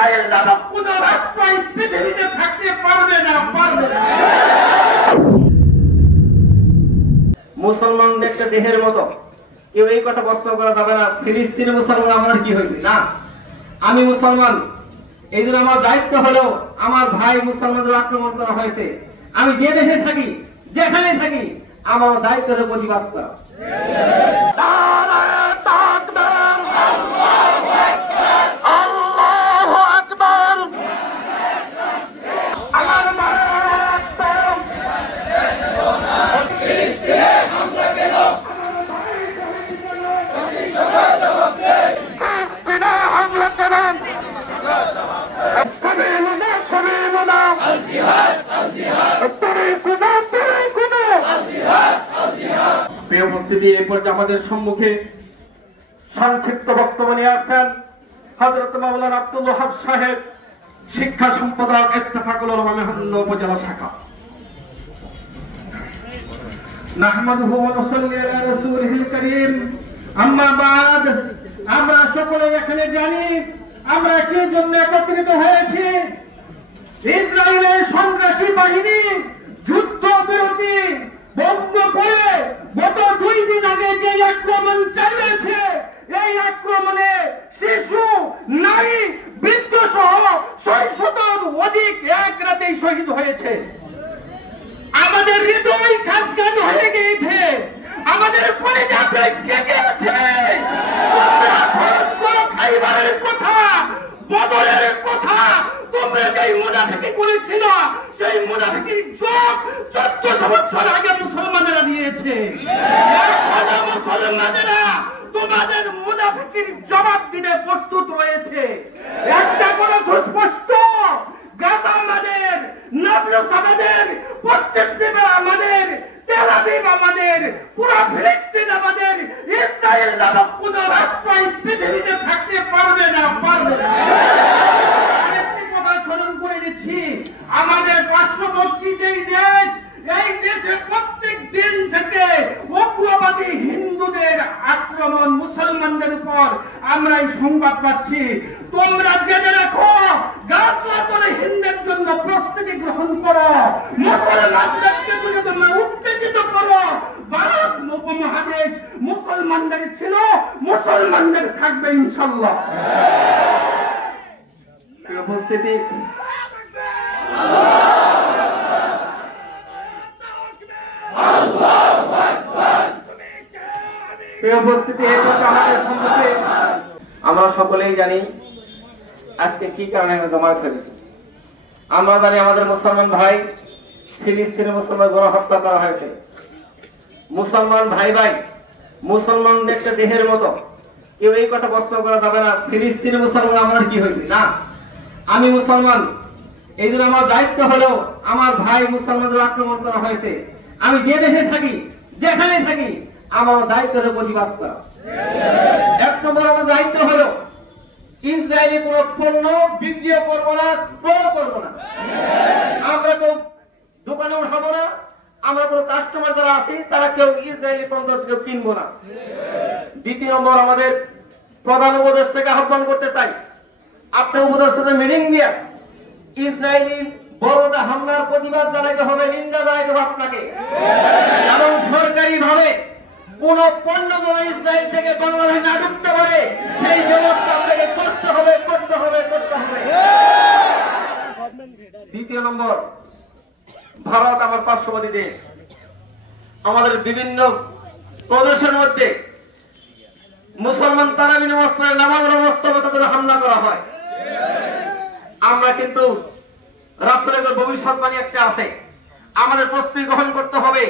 Israel নামক কোন রাষ্ট্র এই পৃথিবীতে থাকতে পারবে না। মুসলমান একটা দেহের মতো, কেউ এই কথা প্রশ্ন করা যাবে না ফিলিস্তিনি মুসলমান আমার কি হয়েছে না। আমি মুসলমান, এই জন্য আমার দায়িত্ব হলো আমার ভাই মুসলমানদের আক্রমণ করা হয়েছে, আমি যে দেশে থাকি যেখানে থাকি আমার দায়িত্ব হলো প্রতিবাদ করা। আমাদের সম্মুখে সংক্ষিপ্ত বক্তব্য নিয়ে আসছেন হযরত মাওলানা আব্দুল ওয়াহাব সাহেব, শিক্ষা সম্পাদক ইত্তেফাকুল উলামা মেহন্দ উপজেলা শাখা। নাহমাদুহু ওয়া নুসাল্লি আলা রাসূলিহিল কারীম, আম্মা বাদ। আমরা সকলে এখানে জানি আমরা কি জন্য একত্রিত হয়েছি। ইসরায়েলের সন্ত্রাসী বাহিনী যুদ্ধ বিরতি বন্ধ করে গত 2 দিন আগে যে আক্রমণ চালিয়েছে, এই আক্রমণে শিশু, নারী, বৃদ্ধ সহ 600-র অধিক এক রাতেই শহীদ হয়েছে। আমাদের হৃদয় কাঁদকান হয়ে গিয়েছে, আমাদের কলিজা কেঁদে আছে। খাইবারের কথা, বদরের কথা, তোমরা যেই মুনাফিকি করেছিল সেই মুনাফিকির যোগ 1400 বছর আগে মুসলমানেরা দিয়েছে। মুসলমানেরা তোমাদের মুনাফিকির জবাব দিতে প্রস্তুত রয়েছে। একটা করে সুস্পষ্ট, গাজা আমাদের, নাবলুস আমাদের, পশ্চিম তীব্র আমাদের, তেল আবিব আমাদের, পুরো ফিলিস্তিন আমাদের, ইসরায়েল নামক কোন রাষ্ট্র এই পৃথিবীতে থাকতে পারবে না। আরেকটি কথা স্মরণ করে দিচ্ছি, আমাদের পার্শ্ববর্তী যেই দেশ, এই দেশে প্রত্যেক দিন থেকে উগ্রবাদী হিন্দুদের আক্রমণ মুসলমানদের উপর আমরা এই সংবাদ পাচ্ছি। তোমরা জেনে রাখো, গাজওয়াতুল হিন্দের জন্য প্রস্তুতি গ্রহণ করো, মুসলমানদেরকে তোমরা উত্তেজিত করো। ভারত উপমহাদেশ মুসলমানদের ছিল, মুসলমানদের থাকবে ইনশাআল্লাহ। উপস্থিতি আমরা সকলেই জানি আজকে কি কারণে জমায়েত হয়েছে। আমরা জানি আমাদের মুসলমান ভাই ফিলিস্তিনি মুসলমান গণহত্যা করা হয়েছে। মুসলমান ভাই মুসলমানদের একটা দেহের মতো, কেউ এই কথা প্রশ্ন করা যাবে না ফিলিস্তিনি মুসলমান আমার কি হয়েছে না। আমি মুসলমান, এই জন্য আমার দায়িত্ব হলো আমার ভাই মুসলমানদের আক্রমণ করা হয়েছে, আমি যে দেশে থাকি যেখানে থাকি আমার দায়িত্ব হলো প্রতিবাদ করা। 1 নম্বর আমার দায়িত্ব হলো ইসরায়েলি কোন পণ্য বিক্রি করবো না, ক্রয় করবো না। আমরা তো দোকানে উঠাবো না, আমরা কোন কাস্টমার যারা আছি তারা কেউ ইসরায়েলি পণ্য কেউ কিনবো না। 2 নম্বর আমাদের প্রধান উপদেষ্টাকে আহ্বান করতে চাই, আপনার উপদেষ্টাদের মিটিং দিয়ে ইসরায়েলি বড়দা হামলার প্রতিবাদ জানাইতে হবে, নিন্দা জানাইতে হবে আপনাকে, এবং সরকারি ভাবে কোন পণ্য যেন ইসরায়েল থেকে বাংলাদেশে না ঢুকতে পারে সেই ব্যবস্থা আপনাকে করতে হবে। 2 নম্বর, ভারত আমার পার্শ্ববর্তী দেশ, আমাদের বিভিন্ন প্রদেশের মধ্যে মুসলমান তারাবিন অবস্থায় নামাজের অবস্থায় তাদের হামলা করা হয়। আমরা কিন্তু রাসূলের ভবিষ্যৎবাণী একটা আছে, আমাদের প্রস্তুতি গ্রহণ করতে হবে,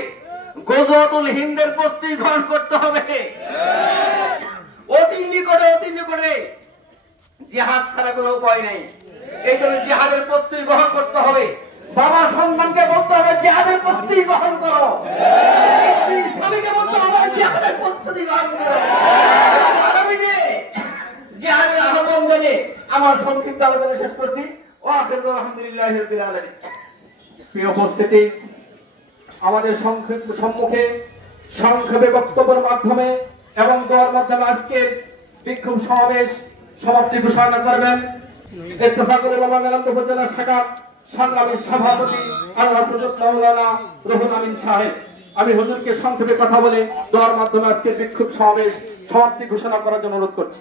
গজওয়াতুল হিন্দের প্রস্তুতি গ্রহণ করতে হবে। অতি নিকটে জিহাদ ছাড়া কোনো উপায় নেই। এই জন্য জিহাদের প্রস্তুতি গ্রহণ করতে হবে। বাবা সন্তানকে বলতে হবে জিহাদের প্রস্তুতি গ্রহণ করো, স্বামীকে বলতে হবে জিহাদের প্রস্তুতি গ্রহণ করো। জিহাদের আহ্বান জানিয়ে আমার সংক্ষিপ্ত আলোচনা শেষ করছি। আলহামদুলিল্লাহি রাব্বিল আলামিন। প্রিয় উপস্থিতি, আমাদের সম্মুখে সংক্ষেপে বক্তব্যের মাধ্যমে এবং দোয়ার মাধ্যমে আজকের বিক্ষোভ সমাবেশ সমাপ্তি ঘোষণা করবেন ইত্তেফাকুল উলামা মেলান্দ উপজেলা শাখার সংগ্রামী সভাপতি আল্লাহ হুজুর মাওলানা রুহুল আমিন সাহেব, আমি হুজুরকে সংক্ষেপে কথা বলে দোয়ার মাধ্যমে আজকে বিক্ষোভ সমাবেশ সমাপ্তি ঘোষণা করার জন্য অনুরোধ করছি।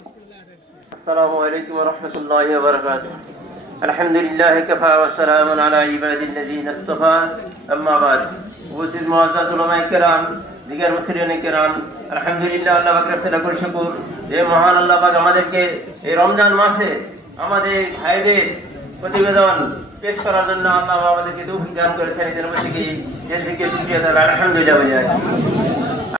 আসসালামু আলাইকুম ওয়া রাহমাতুল্লাহি ওয়া বারাকাতুহু। আলহামদুলিল্লাহি কাফা ওয়া সালামুন আলা ইবাদিল্লাযিনা ইসতাফা, আম্মা বাদ। উপস্থিত মুআজ্জাজ উলামায়ে কেরাম, দিগার মুসলিমিনে কেরাম, আলহামদুলিল্লাহ, আল্লাহ পাকের কাছে লাখ শুকর, যে মহান আল্লাহ পাক আমাদেরকে এই রমজান মাসে আমাদের ভাইদের প্রতিবেদন পেশ করার জন্য আল্লাহ আমাদেরকে তৌফিক দান করেছেন। এই জন্য বলছি কি, এর দিকে শুকরিয়া আদায়, আলহামদুলিল্লাহ।